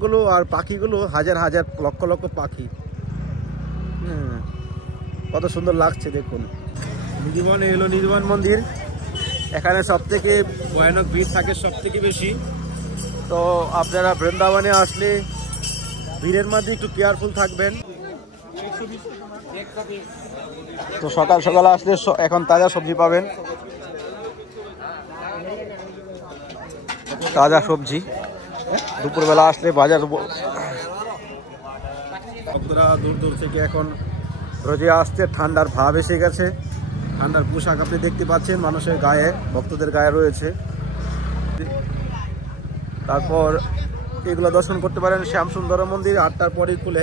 গুলো আর পাখিগুলো হাজার হাজার লক্ষ লক্ষ পাখি। কত সুন্দর লাগছে দেখুন। নিধিবনে এলো নিধিবন মন্দির। এখানে সব থেকে ভয়ানক ভিড় থাকে সব থেকে বেশি। তো আপনারা বৃন্দাবনে আসলে ভিড়ের মধ্যে একটু কেয়ারফুল থাকবেন। তো সকাল সকাল আসলে এখন তাজা সবজি পাবেন, তাজা সবজি। দুপুরবেলা আসলে বাজার ভক্তরা দূর দূর থেকে এখন রোজে আসছে। ঠান্ডার ভাব এসে গেছে। ঠান্ডার পোশাক আপনি দেখতে পাচ্ছেন মানুষের গায়ে, ভক্তদের গায়ে রয়েছে। তারপর এগুলো দর্শন করতে পারেন শ্যামসুন্দর মন্দির 8টার পরেই খুলে,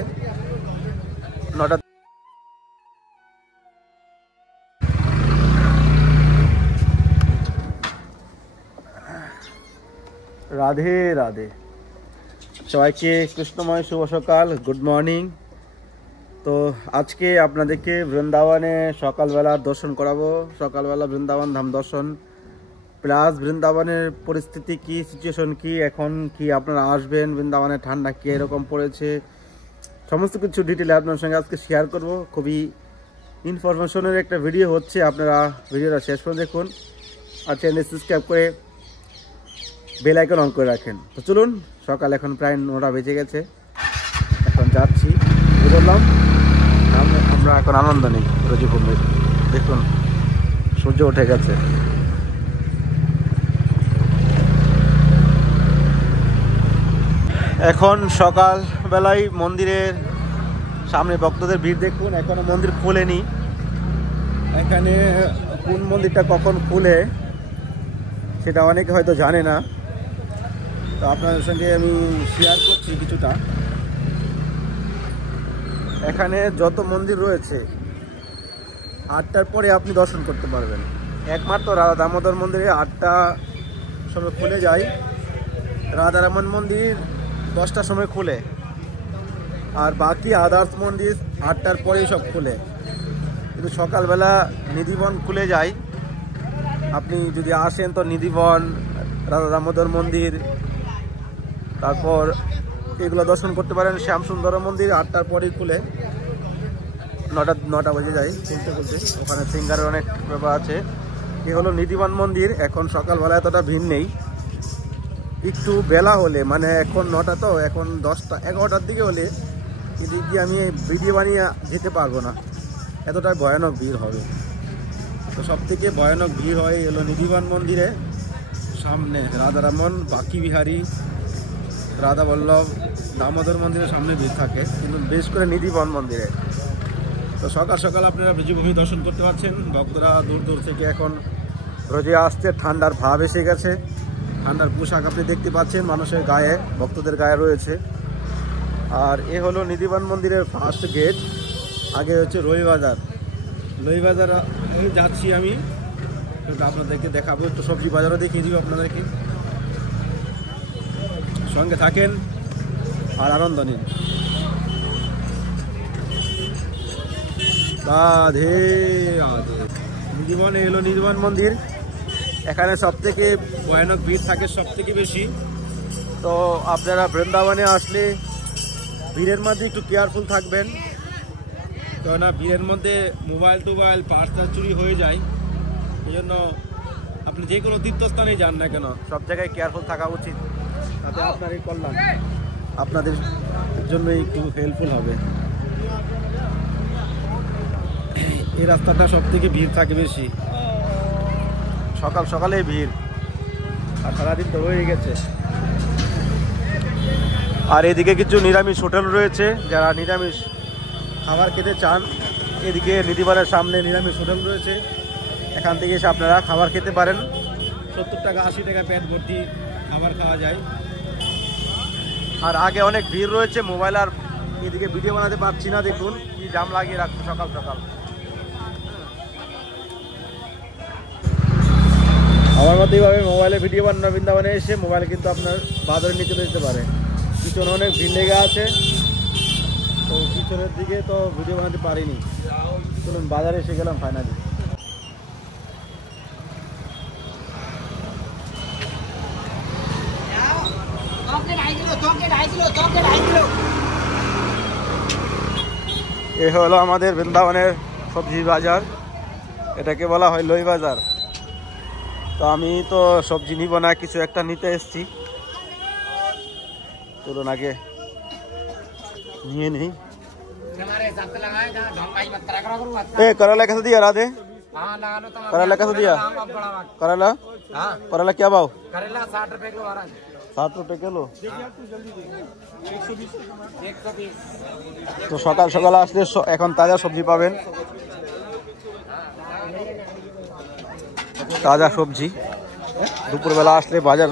9টা। রাধে রাধে, সবাইকে কৃষ্ণময় শুভ সকাল, গুড মর্নিং। তো আজকে আপনাদেরকে বৃন্দাবনে সকালবেলা দর্শন করাবো। সকালবেলা বৃন্দাবন ধাম দর্শন প্লাস বৃন্দাবনের পরিস্থিতি কি, সিচুয়েশন কি, এখন কি আপনারা আসবেন, বৃন্দাবনে ঠান্ডা কি এরকম পড়েছে, সমস্ত কিছু ডিটেলে আপনার সঙ্গে আজকে শেয়ার করব। খুবই ইনফরমেশনের একটা ভিডিও হচ্ছে, আপনারা ভিডিওটা শেষ করে দেখুন আর চ্যানেল সাবস্ক্রাইব করে বেল আইকন অন করে রাখেন। তো চলুন, সকাল এখন প্রায় 9টা বেজে গেছে, এখন যাচ্ছি। বললাম আমরা এখন আনন্দ নেই রোজি কুম্ভে। দেখুন সূর্য উঠে গেছে। এখন সকাল বেলায় মন্দিরের সামনে ভক্তদের ভিড় দেখুন। এখনো মন্দির খোলেনি। এখানে কোন মন্দিরটা কখন খুলে সেটা অনেকে হয়তো জানে না, তো আপনাদের সঙ্গে আমি শেয়ার করছি কিছুটা। এখানে যত মন্দির রয়েছে 8টার পরে আপনি দর্শন করতে পারবেন। একমাত্র রাধা দামোদর মন্দিরে 8টা সময় খুলে যায়, রাধারমন মন্দির 10টার সময় খুলে, আর বাকি আদার্স মন্দির 8টার পরেই সব খুলে। কিন্তু সকালবেলা নিধিবন খুলে যায়। আপনি যদি আসেন তো নিধিবন, রাধা দামোদর মন্দির, তারপর এগুলো দর্শন করতে পারেন। শ্যামসুন্দর মন্দির 8টার পরেই খুলে, 9টা বেজে যায় খুলতে খুলতে। ওখানে সিঙ্গারের অনেক ব্যাপার আছে। এ হলো নিধিবন মন্দির। এখন সকালবেলা এতটা ভিড় নেই, একটু বেলা হলে, মানে এখন 9টা, তো এখন 10টা 11টার দিকে হলে এদিকে আমি ভিডিও বানিয়ে যেতে পারবো না, এতটাই ভয়ানক ভিড় হবে। তো সব থেকে ভয়ানক ভিড় হয় এলো নিধিবন মন্দিরে সামনে। রাধারমন, বাকি বিহারী, রাধা বল্লভ, দামোদর মন্দিরের সামনে ভিড় থাকে, কিন্তু বেশ করে নিধিবন মন্দিরে। তো সকাল সকাল আপনারা বৃজভূমি দর্শন করতে পারছেন। ভক্তরা দূর দূর থেকে এখন রোজে আসছে। ঠান্ডার ভাব এসে গেছে। ঠান্ডার পোশাক আপনি দেখতে পাচ্ছেন মানুষের গায়ে, ভক্তদের গায়ে রয়েছে। আর এ হলো নিধিবন মন্দিরের ফার্স্ট গেট। আগে হচ্ছে রবিবাজার। রবিবাজার যাচ্ছি আমি, আপনাদেরকে দেখাবো। একটু সবজি বাজারও দেখিয়ে দিব আপনাদেরকে। সঙ্গে থাকেন আর আনন্দ নিন। রাধে রাধে। নিধিবনে এলো নিধিবন মন্দির। এখানে সব থেকে ভয়ানক ভিড় থাকে সব থেকে বেশি। তো আপনারা বৃন্দাবনে আসলে ভিড়ের মধ্যে একটু কেয়ারফুল থাকবেন, কেননা ভিড়ের মধ্যে মোবাইল টোবাইল পার্স চুরি হয়ে যায়। এই জন্য আপনি যে কোনো তীর্থস্থানে যান না কেন, সব জায়গায় কেয়ারফুল থাকা উচিত। তাতে আপনারই কল্যাণ, আপনাদের জন্য একটু হেল্পফুল হবে। এই রাস্তাটা সব থেকে ভিড় থাকে বেশি, সকাল সকালেই ভিড়, আর সারাদিন তো হয়ে গেছে। আর এদিকে কিছু নিরামিষ হোটেল রয়েছে, যারা নিরামিষ খাবার খেতে চান, এদিকে নিধিবনের সামনে নিরামিষ হোটেল রয়েছে। এখান থেকে এসে আপনারা খাবার খেতে পারেন। 70 টাকা 80 টাকা পেট ভর্তি খাবার খাওয়া যায়। আর আগে অনেক ভিড় রয়েছে, মোবাইল আর এদিকে ভিডিও বানাতে পারছি না। দেখুন কি জাম লাগিয়ে রাখছে সকাল সকাল। আমার মতো এইভাবে মোবাইলে ভিডিও বানানো, বৃন্দাবনে এসে মোবাইল কিন্তু আপনার বাজারে নিয়ে চলে যেতে পারে। পিছনে অনেক ভিড় লেগে আছে, তো পিছনের দিকে তো ভিডিও বানাতে পারিনি। চলুন বাজারে এসে গেলাম ফাইনালি। Cái này এ হলো আমাদের বৃন্দাবনের সবজি বাজার, এটাকে বলা হয় লই বাজার। তো আমি তো সবজি নিব না, কিছু একটা নিতে এসেছি, চলুন আগে নিয়ে নেই। करेला कैसे दिया राधे? करेला कैसे दिया? करेला करेला क्या भाव? करेला 60 रुपए किलो। 60 रुपए किलो। তো সকাল সকাল আসলে এখন তাজা সবজি পাবেন, তাজা সবজি। দুপুরবেলা আসলে বাজার।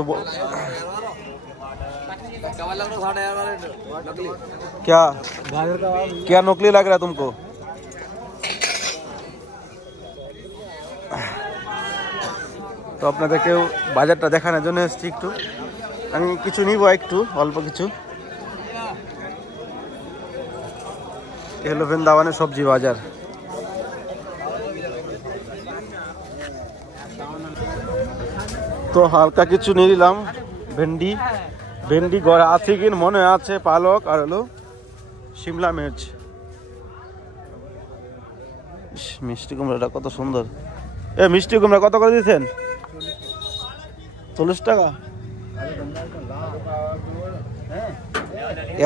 क्या क्या नकली लग रहा है तुमको? তো আপনাদেরকেও বাজারটা দেখানোর জন্য এসেছি। একটু আমি কিছু নিব, একটু অল্প কিছু। এ হলো বৃন্দাবনের সবজি বাজার। তো হালকা কিছু নিয়ে নিলাম। ভেন্ডি ভেন্ডি ঘরে আছে কিন মনে আছে, পালক আর হলো শিমলা মির্চ। মিষ্টি কুমড়াটা কত সুন্দর। এ মিষ্টি কুমড়া কত করে দিয়েছেন? 40 টাকা।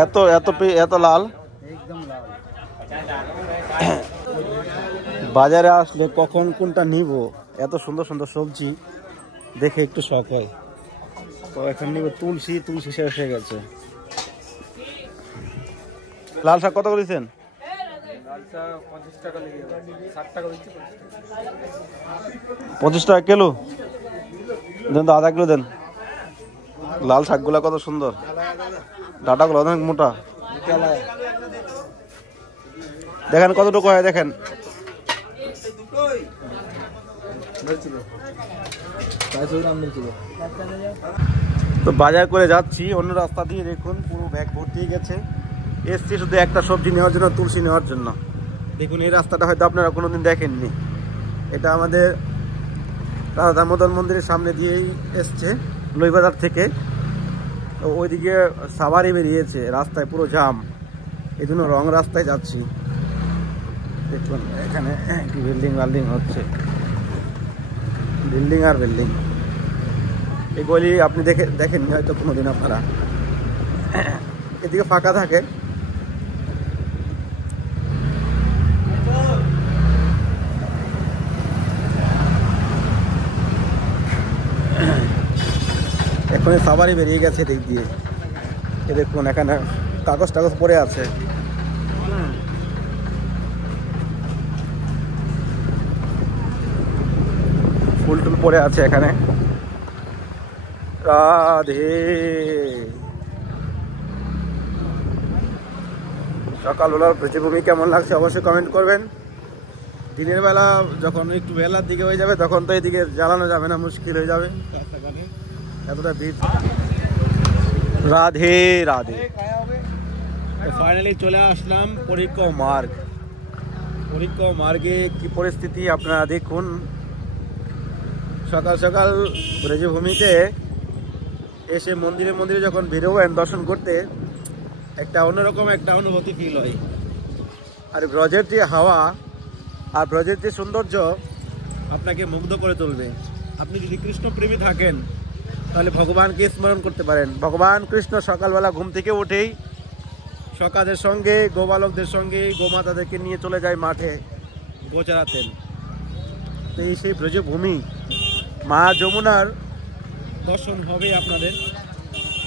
এত এত এত লাল। বাজারে আসলে কখন কোনটা নিব, এত সুন্দর সুন্দর সবজি দেখে একটু শখ হয়। তো এখন নিব তুলসী, তুলসী শেষ হয়ে গেছে। লাল শাক কত করেছেন? 25 টাকা কিলো। দেন তো আধা কিলো দেন। লাল শাকগুলা কত সুন্দর, ডাটাগুলো অনেক মোটা। দেখেন কতটুকু হয়, দেখেন। তো বাজার করে যাচ্ছি অন্য রাস্তা দিয়ে, দেখুন পুরো ব্যাগ ভর্তি গেছে। এসছি শুধু একটা সবজি নেওয়ার জন্য, তুলসী নেওয়ার জন্য। দেখুন এই রাস্তাটা হয়তো আপনারা কোনোদিন দেখেননি। এটা আমাদের রাধা দামোদর মন্দিরের সামনে দিয়েই এসছে, লইবাজার থেকে। তো ওইদিকে সাভারি বেরিয়েছে, রাস্তায় পুরো জাম, এই জন্য রং রাস্তায় যাচ্ছি। দেখুন এখানে কি বিল্ডিং বাল্ডিং হচ্ছে, বিল্ডিং আর বিল্ডিং। এগুলি আপনি দেখেননি হয়তো কোনোদিন আপনারা। এদিকে ফাঁকা থাকে। এখন সাভারি বেরিয়ে গেছে দিক দিয়ে। এ দেখুন এখানে কাগজ টাগজ পড়ে আছে। ফুল টুল পড়ে আছে এখানে। রাধে। সকালবেলার পৃথিবী কেমন লাগছে অবশ্যই কমেন্ট করবেন। দিনের বেলা যখন একটু বেলার দিকে হয়ে যাবে তখন তো এইদিকে জ্বালানো যাবে না, মুশকিল হয়ে যাবে, এতটা ভিড়। রাধে রাধে। ফাইনালি চলে আসলাম পরীক্ষা মার্গ। পরীক্ষা মার্গে কি পরিস্থিতি আপনারা দেখুন। সকাল সকাল ব্রজভূমিতে এসে মন্দিরে মন্দিরে যখন বেরোবেন দর্শন করতে, একটা অন্যরকম একটা অনুভূতি ফিল হয়। আর ব্রজের যে হাওয়া আর ব্রজের যে সৌন্দর্য আপনাকে মুগ্ধ করে তুলবে। আপনি যদি কৃষ্ণ প্রেমী থাকেন তাহলে ভগবানকে স্মরণ করতে পারেন। ভগবান কৃষ্ণ সকালবেলা ঘুম থেকে উঠেই সকালের সঙ্গে গোবালকদের সঙ্গে গোমাতাদেরকে নিয়ে চলে যায় মাঠে গোচরাতেন। তো এই সেই ব্রজভূমি, মা যমুনার দর্শন হবে আপনাদের।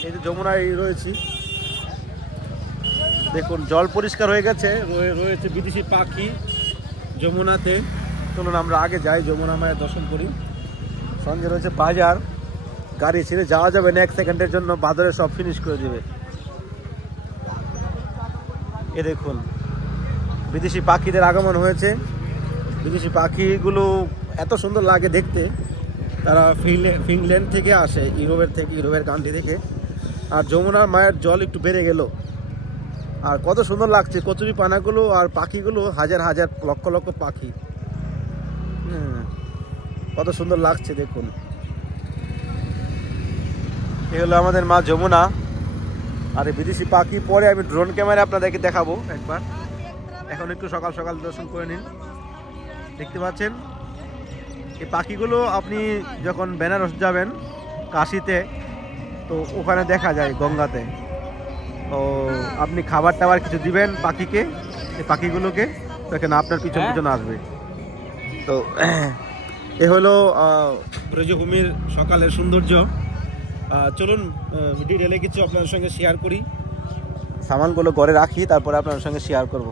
এই যে যমুনায় রয়েছি, দেখুন জল পরিষ্কার হয়ে গেছে, রয়েছে বিদেশি পাখি যমুনাতে। চলুন আমরা আগে যাই, যমুনা মায়ের দর্শন করি। সঙ্গে রয়েছে বাজার, গাড়ি ছেড়ে যাওয়া যাবে না 1 সেকেন্ডের জন্য, বাজারে সব ফিনিশ করে দেবে। এ দেখুন বিদেশি পাখিদের আগমন হয়েছে। বিদেশি পাখিগুলো এত সুন্দর লাগে দেখতে। তারা ফিনল্যান্ড থেকে আসে, ইউরোপের কান্ট্রি থেকে। আর যমুনার মায়ের জল একটু বেড়ে গেল, আর কত সুন্দর লাগছে কচুরি পানাগুলো আর পাখিগুলো, হাজার হাজার লক্ষ লক্ষ পাখি। কত সুন্দর লাগছে দেখুন। এ হলো আমাদের মা যমুনা। আর এই বিদেশি পাখি পরে আমি ড্রোন ক্যামেরা আপনাদেরকে দেখাবো একবার। এখন একটু সকাল সকাল দর্শন করে নিন। দেখতে পাচ্ছেন এই পাখিগুলো আপনি যখন বেনারস যাবেন কাশিতে, তো ওখানে দেখা যায় গঙ্গাতে। তো আপনি খাবার টাবার কিছু দিবেন পাখিকে, এই পাখিগুলোকে, তো এখানে আপনার পিছন পিছন আসবে। তো এ হলো ব্রজভূমির সকালের সৌন্দর্য। চলুন ডিটেলে কিছু আপনাদের সঙ্গে শেয়ার করি, সামানগুলো ঘরে রাখি, তারপরে আপনাদের সঙ্গে শেয়ার করব।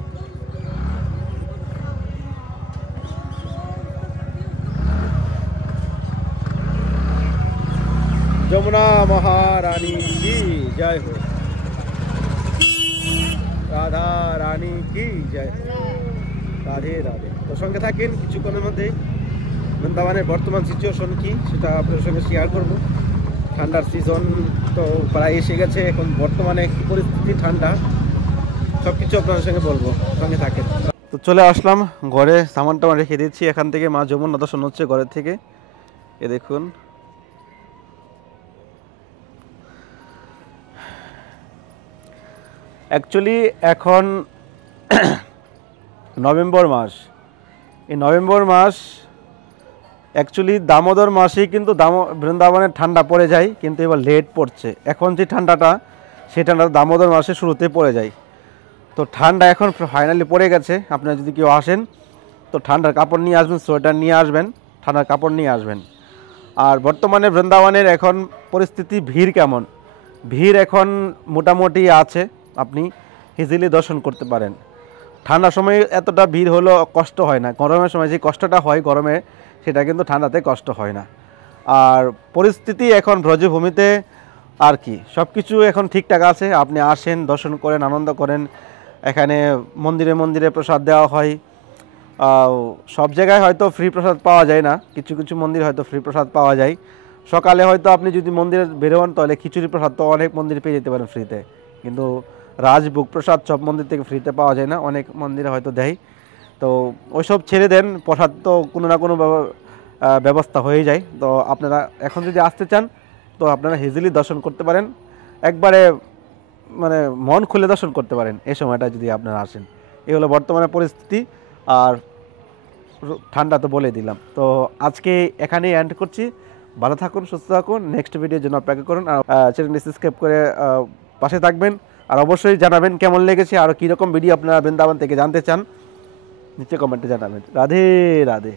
যমুনা মহারানী কি জয় হো, রাধা রানী কি জয়, রাধে রাধে। তো সঙ্গে থাকেন, কিছুক্ষণের মধ্যে বৃন্দাবনের বর্তমান সিচুয়েশন কি সেটা আপনাদের সঙ্গে শেয়ার করব। ঠান্ডার সিজন তো প্রায় এসে গেছে, এখন বর্তমানে কি পরিস্থিতি ঠান্ডা সব কিছু আপনাদের সঙ্গে বলবো, সঙ্গে থাকেন। তো চলে আসলাম ঘরে, সামান টামান রেখে দিচ্ছি। এখান থেকে মা যমুনা দর্শন হচ্ছে ঘরের থেকে। এ দেখুন, অ্যাকচুয়ালি এখন নভেম্বর মাস, এই নভেম্বর মাস অ্যাকচুয়ালি দামোদর মাসেই কিন্তু বৃন্দাবনের ঠান্ডা পড়ে যায়, কিন্তু এবার লেট পড়ছে। এখন যে ঠান্ডাটা, সেই ঠান্ডাটা দামোদর মাসে শুরুতে পড়ে যায়। তো ঠান্ডা এখন ফাইনালি পড়ে গেছে। আপনারা যদি কেউ আসেন তো ঠান্ডার কাপড় নিয়ে আসবেন, সোয়েটার নিয়ে আসবেন, ঠান্ডার কাপড় নিয়ে আসবেন। আর বর্তমানে বৃন্দাবনের এখন পরিস্থিতি, ভিড় কেমন? ভিড় এখন মোটামুটি আছে, আপনি ইজিলি দর্শন করতে পারেন। ঠান্ডার সময় এতটা ভিড় হলো কষ্ট হয় না, গরমের সময় যে কষ্টটা হয় গরমে, সেটা কিন্তু ঠান্ডাতে কষ্ট হয় না। আর পরিস্থিতি এখন ব্রজভূমিতে আর কি সব কিছু এখন ঠিকঠাক আছে। আপনি আসেন, দর্শন করেন, আনন্দ করেন। এখানে মন্দিরে মন্দিরে প্রসাদ দেওয়া হয়। সব জায়গায় হয়তো ফ্রি প্রসাদ পাওয়া যায় না, কিছু কিছু মন্দির হয়তো ফ্রি প্রসাদ পাওয়া যায়। সকালে হয়তো আপনি যদি মন্দিরে বেরোন তাহলে খিচুড়ি প্রসাদ তো অনেক মন্দিরে পেয়ে যেতে পারেন ফ্রিতে, কিন্তু রাজভোগ প্রসাদ সব মন্দির থেকে ফ্রিতে পাওয়া যায় না, অনেক মন্দিরে হয়তো দেয়। তো ওইসব ছেড়ে দেন, প্রসাদ তো কোনো না কোনো ব্যবস্থা হয়ে যায়। তো আপনারা এখন যদি আসতে চান তো আপনারা ইজিলি দর্শন করতে পারেন, একবারে মানে মন খুলে দর্শন করতে পারেন এই সময়টা যদি আপনারা আসেন। এই হলো বর্তমানে পরিস্থিতি। আর ঠান্ডা তো বলে দিলাম। তো আজকে এখানেই এন্ড করছি। ভালো থাকুন, সুস্থ থাকুন, নেক্সট ভিডিওর জন্য অপেক্ষা করুন। আর চ্যানেলটি সাবস্ক্রাইব করে পাশে থাকবেন। আর অবশ্যই জানাবেন কেমন লেগেছে, আর কীরকম ভিডিও আপনারা বৃন্দাবন থেকে জানতে চান, নিচে কমেন্টে জানাবেন। রাধে রাধে।